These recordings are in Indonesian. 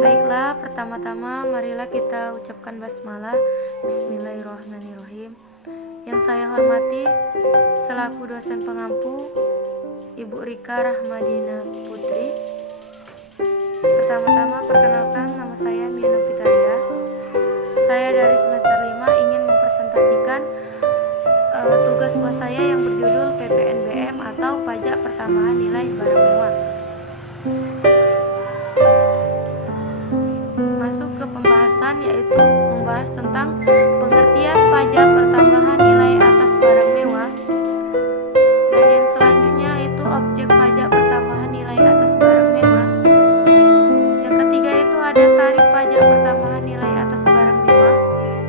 Baiklah, pertama-tama marilah kita ucapkan basmalah. Bismillahirrahmanirrahim. Yang saya hormati selaku dosen pengampu Ibu Rika Rahmadina Putri. Pertama-tama perkenalkan, nama saya Mia Novitalia. Saya dari semester 5 ingin mempresentasikan tugas UAS saya yang berjudul PPNBM atau Pajak Pertambahan Nilai Barang Mewah. Masuk ke pembahasan, yaitu membahas tentang pengertian pajak pertambahan nilai atas barang mewah. Dan yang selanjutnya itu objek pajak pertambahan nilai atas barang mewah. Yang ketiga itu ada tarif pajak pertambahan nilai atas barang mewah.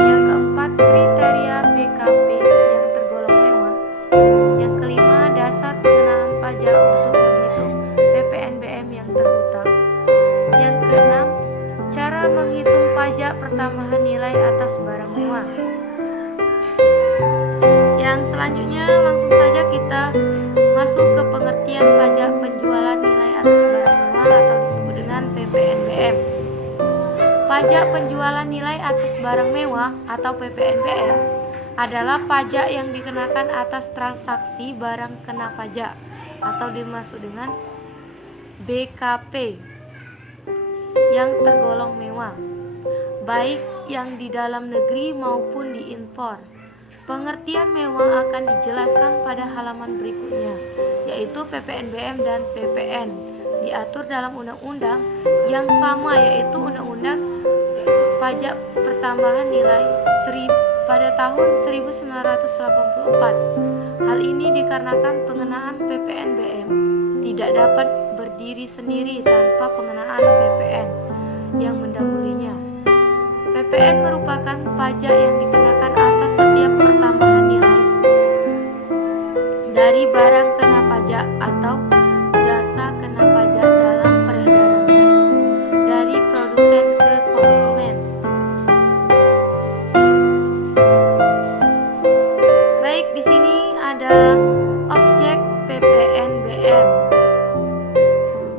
Yang keempat, kriteria BKP yang tergolong mewah. Yang kelima, dasar pengenaan pajak untuk menghitung PPNBM yang terhutang. Yang keenam, cara menghitung pajak pertambahan nilai atas barang mewah. Yang selanjutnya langsung saja kita masuk ke pengertian pajak penjualan nilai atas barang mewah atau disebut dengan PPNBM. Pajak penjualan nilai atas barang mewah atau PPNBM adalah pajak yang dikenakan atas transaksi barang kena pajak atau dimaksud dengan BKP yang tergolong mewah, baik yang di dalam negeri maupun diimpor. Pengertian mewah akan dijelaskan pada halaman berikutnya, yaitu PPNBM dan PPN diatur dalam undang-undang yang sama, yaitu Undang-Undang Pajak Pertambahan Nilai pada tahun 1984. Hal ini dikarenakan pengenaan PPNBM tidak dapat berdiri sendiri tanpa pengenaan PPN yang mendahulunya. PPN merupakan pajak yang dikenakan atas setiap pertambahan nilai dari barang kena pajak atau jasa kena pajak dalam peredarannya dari produsen ke konsumen. Baik, di sini ada objek PPNBM.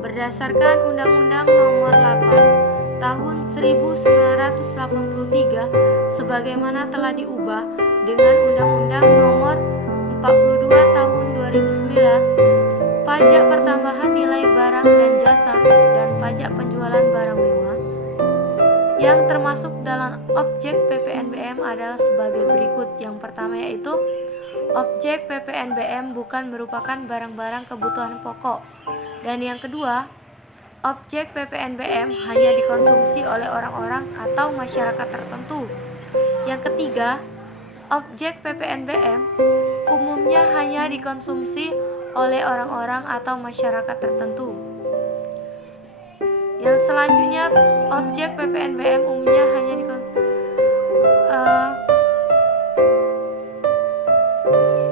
Berdasarkan Undang-Undang Nomor 8 Tahun 1983 sebagaimana telah diubah dengan Undang-Undang Nomor 42 Tahun 2009, pajak pertambahan nilai barang dan jasa dan pajak penjualan barang mewah yang termasuk dalam objek PPNBM adalah sebagai berikut. Yang pertama yaitu objek PPNBM bukan merupakan barang-barang kebutuhan pokok. Dan yang kedua, objek PPNBM hanya dikonsumsi oleh orang-orang atau masyarakat tertentu. Yang ketiga, objek PPNBM umumnya hanya dikonsumsi oleh orang-orang atau masyarakat tertentu. Yang selanjutnya, objek PPNBM umumnya hanya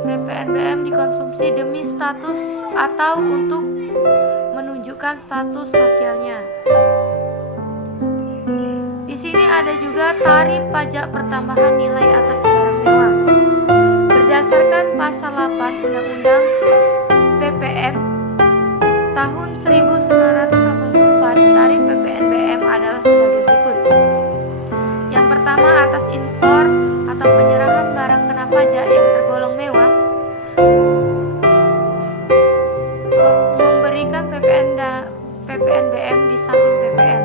PPNBM dikonsumsi demi status atau untuk menunjukkan status sosialnya. Di sini ada juga tarif pajak pertambahan nilai atas barang mewah. Berdasarkan pasal 8 Undang-Undang PPN tahun 1984, tarif PPNBM adalah sebagai berikut. Yang pertama, atas impor atau penyerahan barang kena pajak yang tergolong mewah, memberikan PPNBM di samping PPN.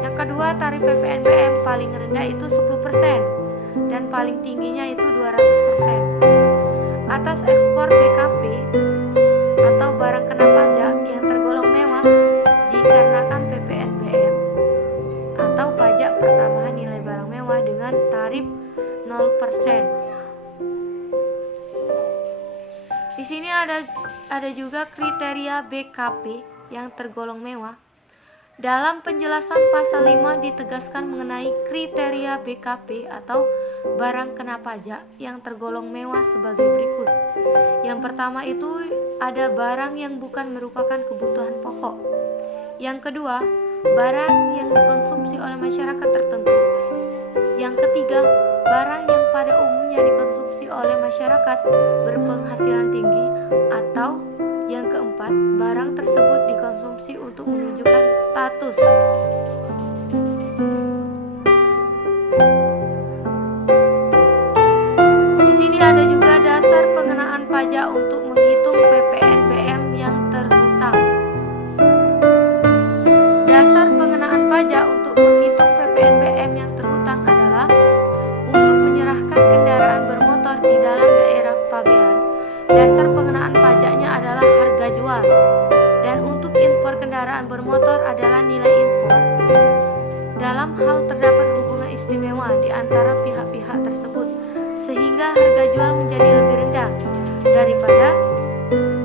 Yang kedua, tarif PPNBM paling rendah itu 10% dan paling tingginya itu 200%. Atas ekspor BKP atau barang kena pajak yang tergolong mewah dikarenakan PPNBM atau pajak pertambahan nilai barang mewah dengan tarif 0%. Di sini ada juga kriteria BKP yang tergolong mewah. Dalam penjelasan pasal 5 ditegaskan mengenai kriteria BKP atau barang kena pajak yang tergolong mewah sebagai berikut. Yang pertama itu ada barang yang bukan merupakan kebutuhan pokok. Yang kedua, barang yang dikonsumsi oleh masyarakat tertentu. Yang ketiga, barang yang pada umumnya dikonsumsi oleh masyarakat berpenghasilan tinggi, atau yang keempat, barang tersebut dikonsumsi untuk menunjukkan status. adalah nilai impor. Dalam hal terdapat hubungan istimewa di antara pihak-pihak tersebut, sehingga harga jual menjadi lebih rendah daripada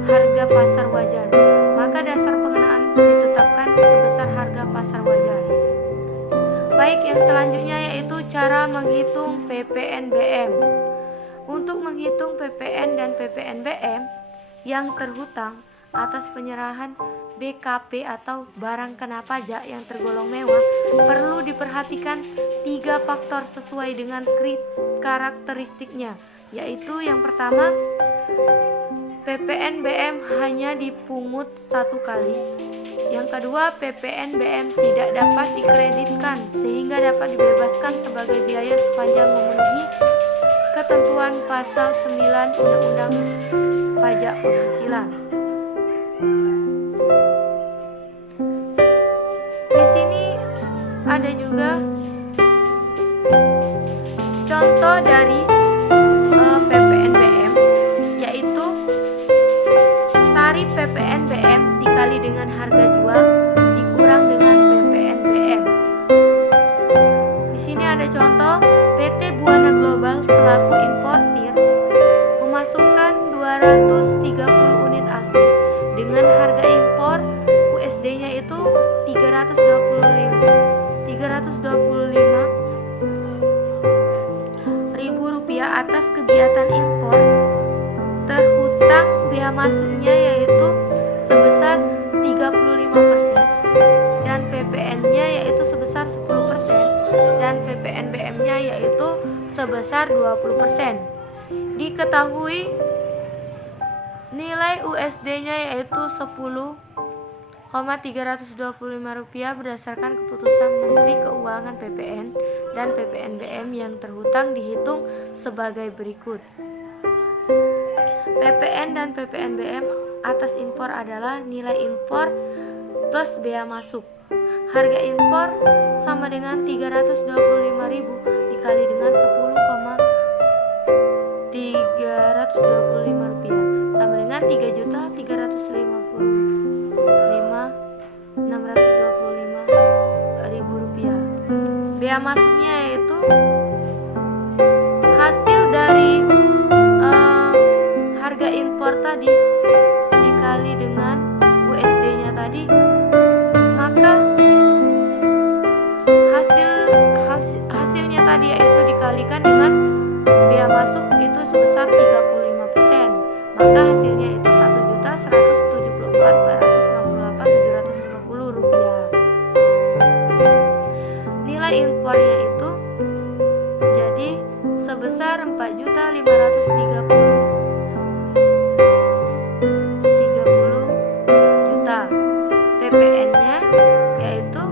harga pasar wajar, maka dasar pengenaan ditetapkan sebesar harga pasar wajar. Baik, yang selanjutnya yaitu cara menghitung PPNBM. Untuk menghitung PPN dan PPNBM yang terhutang atas penyerahan BKP atau barang kena pajak yang tergolong mewah, perlu diperhatikan 3 faktor sesuai dengan karakteristiknya, yaitu yang pertama, PPNBM hanya dipungut 1 kali. Yang kedua, PPNBM tidak dapat dikreditkan sehingga dapat dibebaskan sebagai biaya sepanjang memenuhi ketentuan pasal 9 Undang-Undang Pajak Penghasilan. Di sini ada juga contoh dari PPNBM, yaitu tarif PPNBM dikali dengan harga jual dikurang dengan PPNBM. Di sini ada contoh, PT Buana Global selaku importir memasukkan 230 unit AC dengan harga impor USD-nya itu 325.000 rupiah atas kegiatan impor. Terhutang biaya masuknya yaitu sebesar 35% dan PPN-nya yaitu sebesar 10% dan PPNBM-nya yaitu sebesar 20%. Diketahui nilai USD-nya yaitu 10,325 rupiah berdasarkan keputusan Menteri Keuangan. PPN dan PPNBM yang terhutang dihitung sebagai berikut. PPN dan PPNBM atas impor adalah nilai impor plus bea masuk. Harga impor sama dengan 325.000 dikali dengan 10,325 rupiah sama dengan 3.355.625.000 rupiah. Bea masuknya yaitu hasil dari harga impor tadi dikali dengan USD-nya tadi, maka hasilnya tadi yaitu dikalikan dengan bea masuk itu sebesar 35%, maka hasilnya itu 1.174.468.750 rupiah. Nilai impornya itu jadi sebesar 4.530 juta. PPN-nya yaitu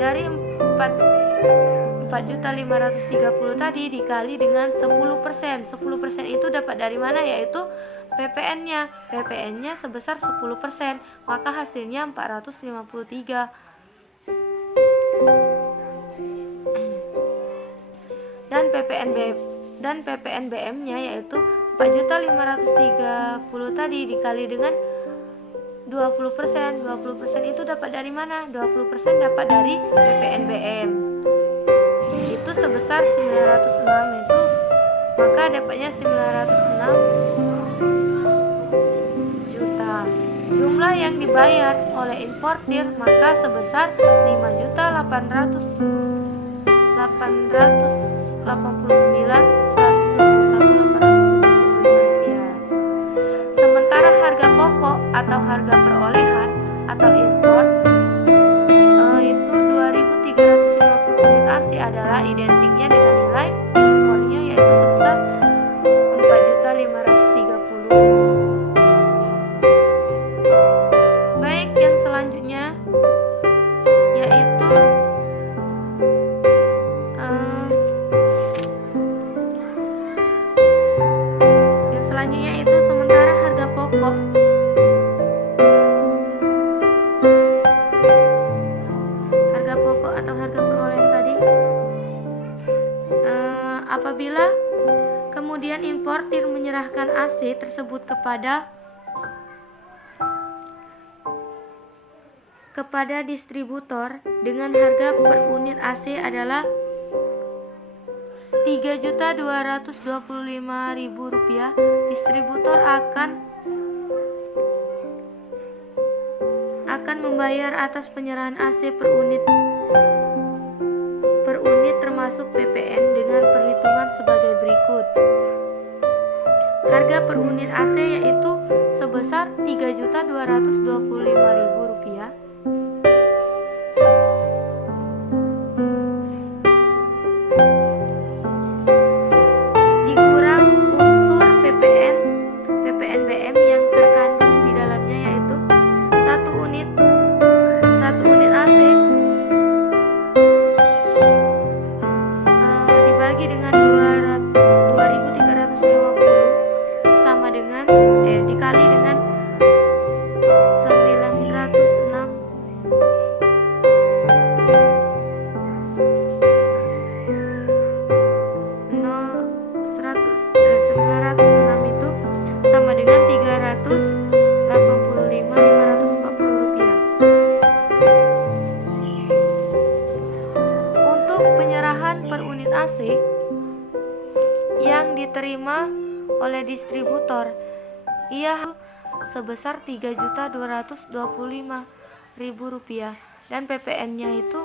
dari 4.530 tadi dikali dengan 10%. 10% itu dapat dari mana? Yaitu PPN-nya. PPN-nya sebesar 10%, maka hasilnya 453. Dan PPNBM-nya yaitu 4.530 tadi dikali dengan 20%. 20% itu dapat dari mana? 20% dapat dari PPNBM. Itu sebesar 906 itu, maka dapatnya 906 juta. Jumlah yang dibayar oleh importir maka sebesar 5.889.121.875 rupiah. Sementara harga pokok atau harga perolehan atau impor itu 2.350 unit AC adalah identiknya dengan nilai impornya yaitu sebesar 4.530. Baik, yang selanjutnya yaitu sementara harga pokok atau harga perolehan tadi, apabila kemudian importir menyerahkan AC tersebut kepada kepada distributor dengan harga per unit AC adalah Rp3.225.000, distributor akan membayar atas penyerahan AC per unit termasuk PPN dengan perhitungan sebagai berikut. Harga per unit AC yaitu sebesar Rp3.225.000 dikurang unsur PPNBM yang terkandung di dalamnya, yaitu 1 unit AC dibagi dengan 2.350 sama dengan dikali dengan 906 itu sama dengan Rp385.540. Untuk penyerahan per unit AC yang diterima oleh distributor, ia sebesar Rp3.225.000 dan PPN-nya itu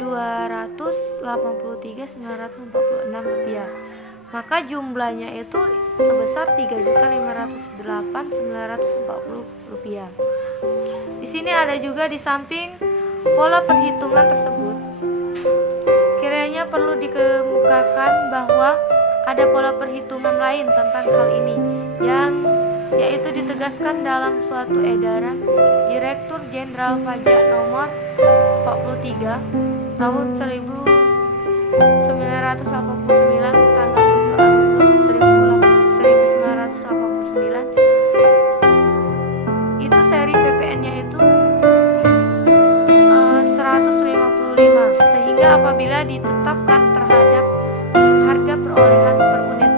Rp283.946. Maka jumlahnya itu sebesar Rp3.508.940. Di sini ada juga di samping pola perhitungan tersebut, kiranya perlu dikemukakan bahwa ada pola perhitungan lain tentang hal ini, yaitu ditegaskan dalam suatu edaran Direktur Jenderal Pajak nomor 43 tahun 1989 tanggal 7 Agustus 1989. Itu seri PPN-nya itu 155, sehingga apabila ditetapkan terhadap harga perolehan per unit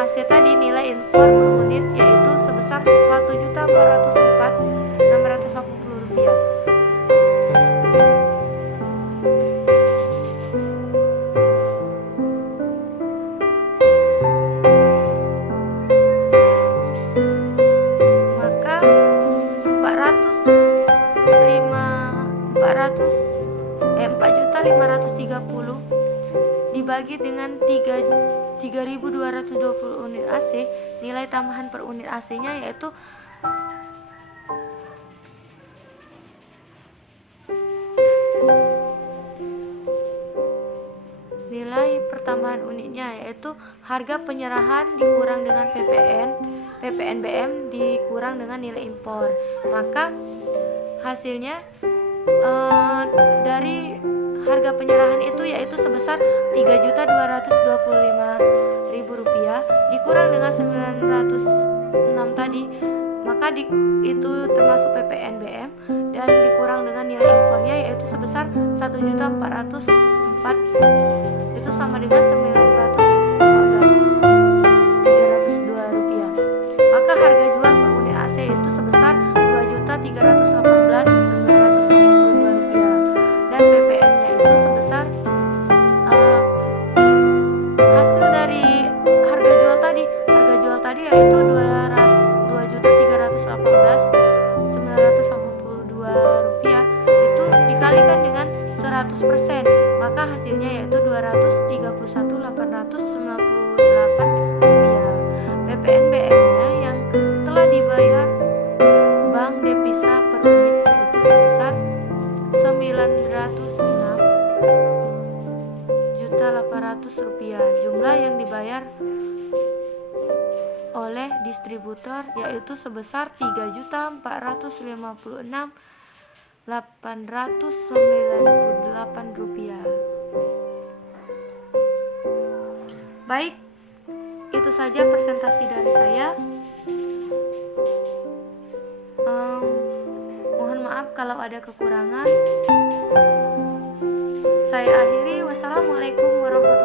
AC tadi, nilai impor per unit yaitu sebesar Rp1.404.680. Maka 4.530 dibagi dengan 3.220 unit AC, nilai tambahan per unit AC-nya yaitu nilai pertambahan unitnya yaitu harga penyerahan dikurang dengan PPNBM dikurang dengan nilai impor. Maka hasilnya dari harga penyerahan itu yaitu sebesar Rp3.225.000 dikurang dengan 906 tadi, maka itu termasuk PPNBM dan dikurang dengan nilai impornya yaitu sebesar Rp1.404.000, itu sama dengan Rp914.302. Maka harga jual per unit AC itu sebesar Rp2.318.982 dan PPN-nya itu sebesar hasil dari harga jual tadi yaitu Rp2.318.982 itu dikalikan dengan 100%, maka hasilnya yaitu Rp231.898. PPNBM-nya yang telah dibayar bank devisa per unit yaitu sebesar Rp906.800. Jumlah yang dibayar oleh distributor yaitu sebesar Rp3.456.898. Baik, itu saja presentasi dari saya. Mohon maaf kalau ada kekurangan. Saya akhiri. Wassalamualaikum warahmatullahi wabarakatuh.